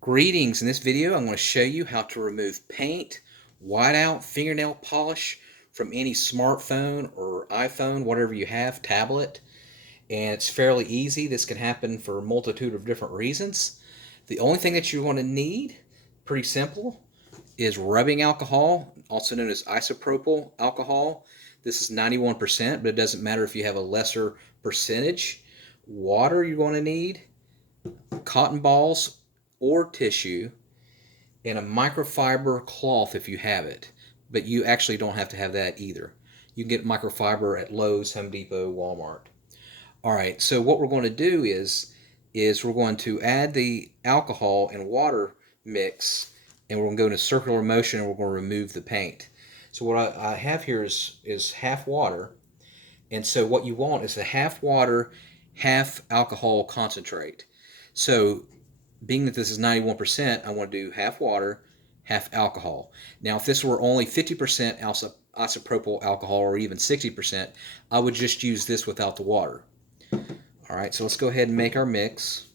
Greetings. In this video, I'm going to show you how to remove paint, whiteout, fingernail polish from any smartphone or iPhone, whatever you have, tablet. And it's fairly easy. This can happen for a multitude of different reasons. The only thing that you're going to need, pretty simple, is rubbing alcohol, also known as isopropyl alcohol. This is 91%, but it doesn't matter if you have a lesser percentage. Water you're going to need, cotton balls or tissue, and a microfiber cloth if you have it. But you actually don't have to have that either. You can get microfiber at Lowe's, Home Depot, Walmart. Alright, so what we're going to do is we're going to add the alcohol and water mix, and we're going to go in a circular motion, and we're going to remove the paint. So what I have here is half water, and so what you want is a half water, half alcohol concentrate. So being that this is 91%, I want to do half water, half alcohol. Now, if this were only 50% isopropyl alcohol or even 60%, I would just use this without the water. All right, so let's go ahead and make our mix.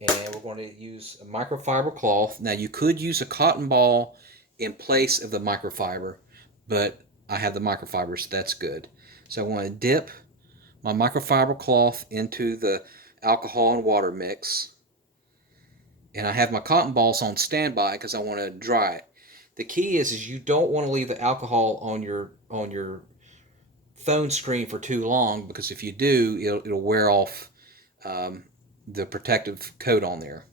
And we're going to use a microfiber cloth. Now, you could use a cotton ball in place of the microfiber, but I have the microfiber, so that's good. So I want to dip my microfiber cloth into the alcohol and water mix, and I have my cotton balls on standby because I want to dry it. The key is you don't want to leave the alcohol on your phone screen for too long, because if you do, it'll wear off the protective coat on there.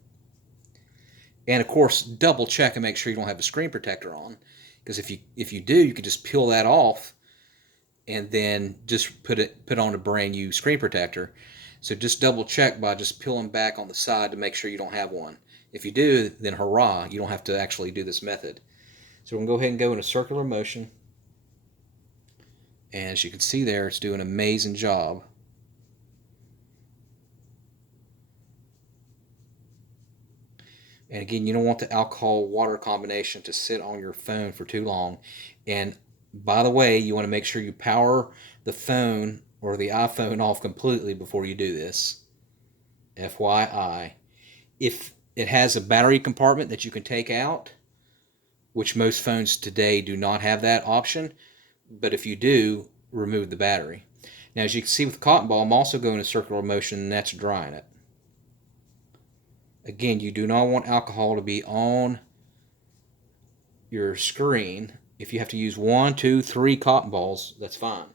And of course, double check and make sure you don't have a screen protector on, because if you do, you can just peel that off and then just put on a brand new screen protector. So just double check by just peeling back on the side to make sure you don't have one. If you do, then hurrah, you don't have to actually do this method. So we're going to go ahead and go in a circular motion. And as you can see there, it's doing an amazing job. And again, you don't want the alcohol-water combination to sit on your phone for too long. And by the way, you want to make sure you power the phone or the iPhone off completely before you do this. FYI. If it has a battery compartment that you can take out, which most phones today do not have that option, but if you do, remove the battery. Now, as you can see with the cotton ball, I'm also going in a circular motion, and that's drying it. Again, you do not want alcohol to be on your screen. If you have to use 1, 2, 3 cotton balls, that's fine.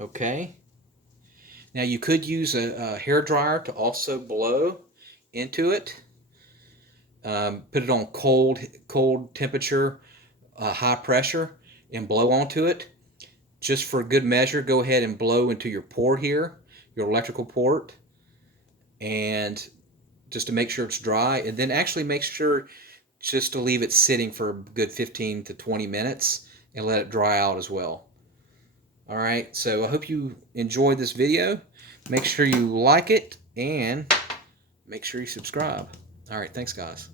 Okay. Now you could use a hair dryer to also blow into it. Put it on cold temperature, high pressure, and blow onto it. Just for good measure, go ahead and blow into your port here, your electrical port, and just to make sure it's dry, and then actually make sure just to leave it sitting for a good 15 to 20 minutes and let it dry out as well. Alright, so I hope you enjoyed this video. Make sure you like it and make sure you subscribe. Alright, thanks guys.